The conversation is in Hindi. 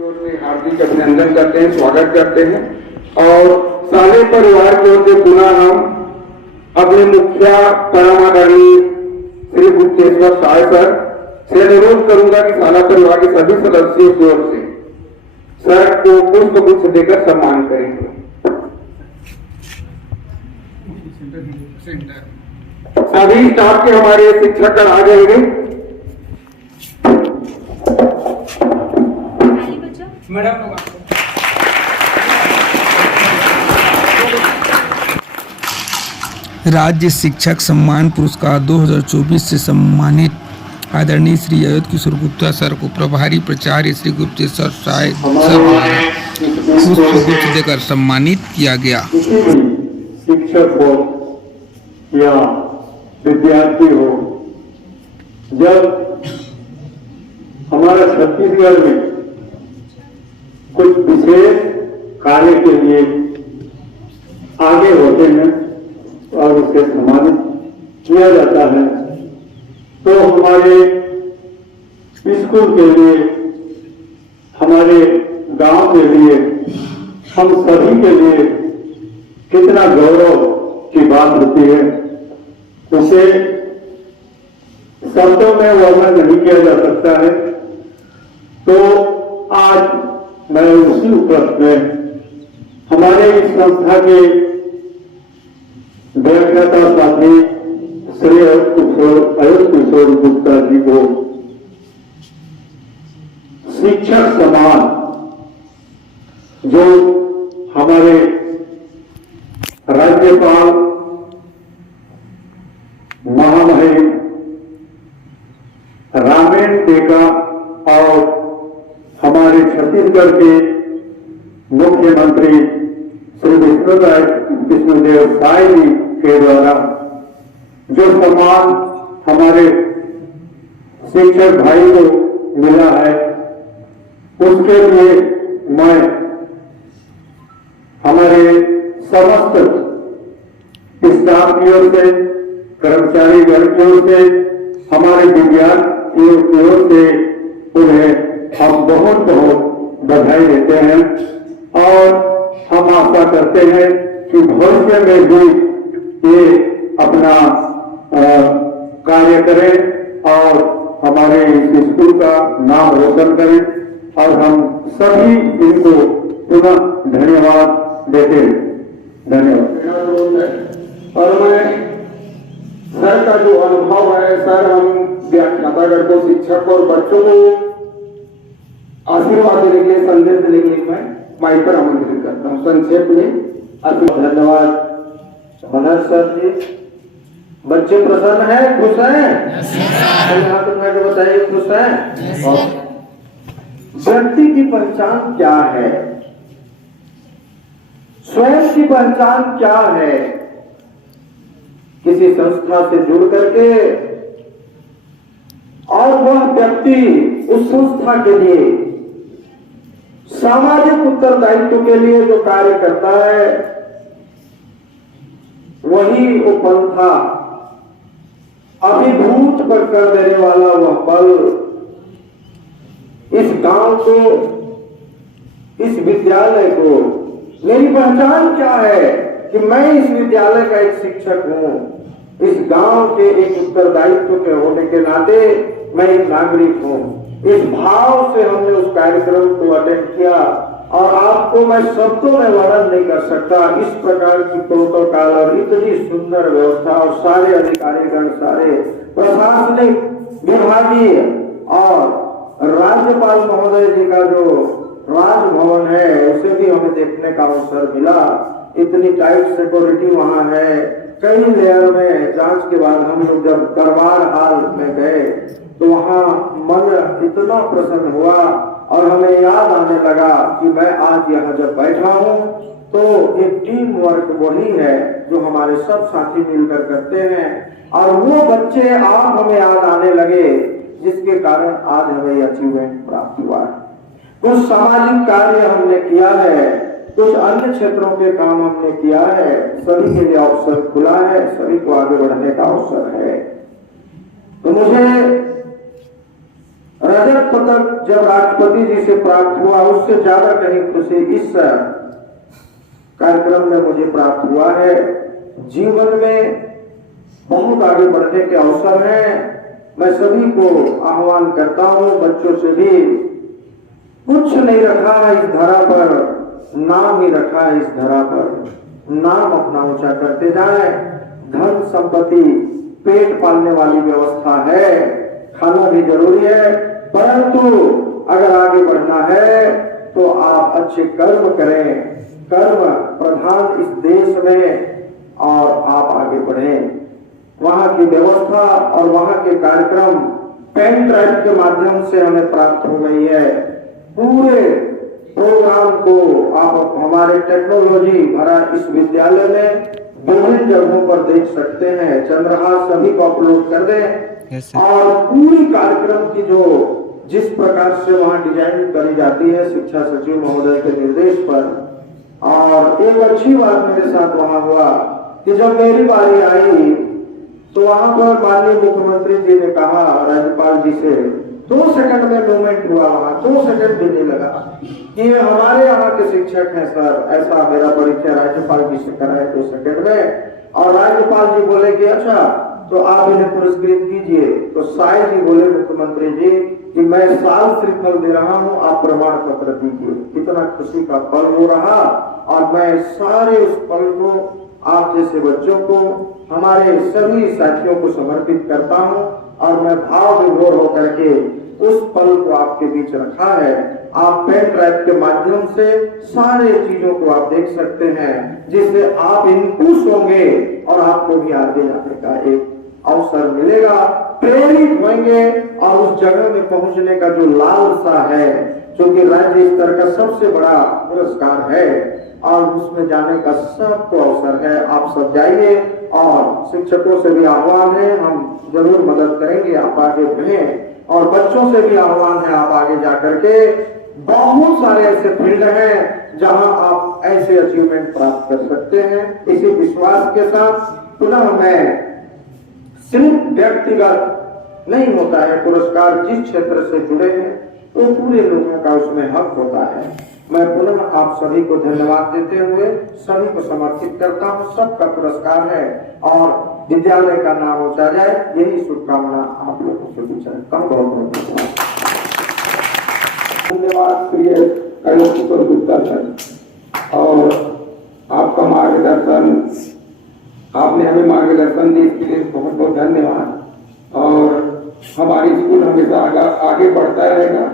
की ओर से हार्दिक अभिनंदन करते हैं, स्वागत करते हैं और साले परिवार की ओर से पुनः हम अपने मुखिया परमादरणीय श्री गुप्तेश्वर साय सर से अनुरोध करूंगा कि साला परिवार के सभी सदस्यों की ओर से सर को पुष्प गुच्छ देकर सम्मान करेंगे। सभी स्टाफ के हमारे शिक्षक आ जाएंगे। मैडम राज्य शिक्षक सम्मान पुरस्कार 2024 से सम्मानित आदरणीय श्री अयोध किशोर गुप्ता सर को प्रभारी प्राचार्य श्री गुप्तेश्वर साय पुष्प गुच्छ देकर सम्मानित किया गया। शिक्षक हो या विद्यार्थी हो, जब हमारा छत्तीसगढ़ में कुछ विशेष कार्य के लिए आगे होते हैं और उसे सम्मानित किया जाता है, तो हमारे स्कूल के लिए, हमारे गांव के लिए, हम सभी के लिए कितना गौरव की बात होती है, उसे शब्दों में वर्णन नहीं किया जा सकता है। तो आज मैं उसी उपलक्ष्य में हमारे इस संस्था के व्याख्याता साथी श्री अयोध किशोर गुप्ता जी को शिक्षक सम्मान, जो हमारे राज्यपाल महामहिम रामेन टेका और हमारे छत्तीसगढ़ के मुख्यमंत्री श्री विष्णुदेव साय जी के द्वारा जो सम्मान हमारे शिक्षक भाई को मिला है, उसके लिए मैं हमारे समस्त स्टाफ की ओर से, कर्मचारी गण की ओर से, हमारे विद्यार्थियों की ओर से उन्हें हम बहुत बहुत बधाई देते हैं और हम आशा करते हैं कि भविष्य में भी ये अपना कार्य करें और हमारे इस स्कूल का नाम रोशन करें और हम सभी इनको पुनः धन्यवाद देते हैं। धन्यवाद। और मैं सर का जो अनुभव है, सर हम व्याख्यातागण को, शिक्षक और बच्चों को आशीर्वाद देने के लिए, संदेश देने के लिए मैं माइक पर आमंत्रित करता हूँ। संक्षेप में धन्यवाद मनोज सर जी। बच्चे प्रसन्न हैं, खुश हैं? हाथ उठा के बताइए, खुश हैं? व्यक्ति की पहचान क्या है, स्वयं की पहचान क्या है? किसी संस्था से जुड़ करके और वह व्यक्ति उस संस्था के लिए सामाजिक उत्तरदायित्व के लिए जो कार्य करता है, वही वो पंथा अभिभूत पर कर देने वाला वह पल इस गांव को, इस विद्यालय को। मेरी पहचान क्या है कि मैं इस विद्यालय का एक शिक्षक हूं, इस गांव के एक उत्तरदायित्व के होने के नाते मैं एक नागरिक हूं। इस भाव से हमने उस कार्यक्रम को अटेंड किया और आपको मैं शब्दों में वर्णन नहीं कर सकता। इस प्रकार की प्रोटोकॉल और इतनी सुंदर व्यवस्था और सारे अधिकारीगण, सारे प्रशासनिक, विभागीय और राज्यपाल महोदय जी का जो राजभवन है, उसे भी हमें देखने का अवसर मिला। इतनी टाइट सिक्योरिटी वहां है, कई लेयर में। जांच के बाद हम लोग जब दरबार हाल में गए तो वहां मन इतना प्रसन्न हुआ और हमें याद आने लगा कि मैं आज यहाँ जब बैठा हूँ तो एक टीम वर्क वही है जो हमारे सब साथी मिलकर करते हैं और वो बच्चे आप हमें याद आने लगे, जिसके कारण आज हमें अचीवमेंट प्राप्त हुआ है। कुछ सामाजिक कार्य हमने किया है, कुछ अन्य क्षेत्रों के काम हमने किया है। सभी के लिए अवसर खुला है, सभी को आगे बढ़ने का अवसर है। तो मुझे रजत पदक जब राष्ट्रपति जी से प्राप्त हुआ, उससे ज्यादा कहीं खुशी इस कार्यक्रम में मुझे प्राप्त हुआ है। जीवन में बहुत आगे बढ़ने के अवसर हैं। मैं सभी को आह्वान करता हूं, बच्चों से भी, कुछ नहीं रखा है इस धरा पर, नाम ही रखा है इस धरा पर। नाम अपना ऊंचा करते जाएं। धन संपत्ति पेट पालने वाली व्यवस्था है, खाना भी जरूरी है, परंतु अगर आगे बढ़ना है तो आप अच्छे कर्म करें, कर्म प्रधान इस देश में, और आप आगे बढ़ें। वहां की व्यवस्था और वहां के कार्यक्रम पेन ड्राइव के माध्यम से हमें प्राप्त हो गई है। पूरे प्रोग्राम को आप हमारे टेक्नोलॉजी भरा इस विद्यालय में विभिन्न जगहों पर देख सकते हैं। चंद्रहास सभी को अपलोड कर दें और पूरी कार्यक्रम की जो जिस प्रकार से वहां डिजाइन करी जाती है शिक्षा सचिव महोदय के निर्देश पर। और एक अच्छी बात मेरे साथ वहां हुआ कि जब मेरी बारी आई तो वहां पर माननीय मुख्यमंत्री जी ने कहा राज्यपाल जी से, 2 सेकंड में मूवमेंट हुआ, वहां 2 सेकंड भी नहीं लगा कि ये हमारे यहाँ के शिक्षक हैं सर, ऐसा मेरा परिचय राज्यपाल जी से कराए 2 सेकंड में। और राज्यपाल जी बोले कि अच्छा तो आप इन्हें पुरस्कृत कीजिए। तो शायद ही बोले मुख्यमंत्री जी कि मैं साल श्रीफल दे रहा हूँ, आप प्रमाण पत्र दीजिए। कितना खुशी का पल हो रहा, और मैं सारे उस पल को आप जैसे बच्चों को, हमारे सभी साथियों को समर्पित करता हूँ। और मैं भाव विभोर होकर के उस पल को आपके बीच रखा है। आप पेन ड्राइव के माध्यम से सारे चीजों को आप देख सकते हैं, जिससे आप इनपुट होंगे और आपको भी आगे जाने का एक अवसर मिलेगा, प्रेरित होंगे। और उस जगह में पहुंचने का जो लालसा है, जो कि राज्य स्तर का सबसे बड़ा पुरस्कार है, और उसमें जाने का सबको अवसर है। आप सब जाइए, और शिक्षकों से भी आह्वान है, हम जरूर मदद करेंगे, आप आगे बढ़ें। और बच्चों से भी आह्वान है, आप आगे जाकर के, बहुत सारे ऐसे फील्ड हैं जहां आप ऐसे अचीवमेंट प्राप्त कर सकते हैं। इसी विश्वास के साथ पुनः मैं, सिर्फ व्यक्तिगत नहीं होता है पुरस्कार, जिस क्षेत्र से जुड़े हैं वो पूरे लोगों का उसमें हक होता है। मैं पुनः आप सभी को धन्यवाद देते हुए सभी को समर्पित करता हूँ। सबका पुरस्कार है और विद्यालय का नाम ऊंचा जाए, यही शुभकामना आप लोगों के बीच रखता हूँ। बहुत बहुत धन्यवाद प्रिय अयोत किशोर गुप्ता सर, और आपका मार्गदर्शन, आपने हमें मार्गदर्शन दिए, इसके लिए बहुत बहुत धन्यवाद। और हमारी स्कूल हमेशा आगे बढ़ता रहेगा।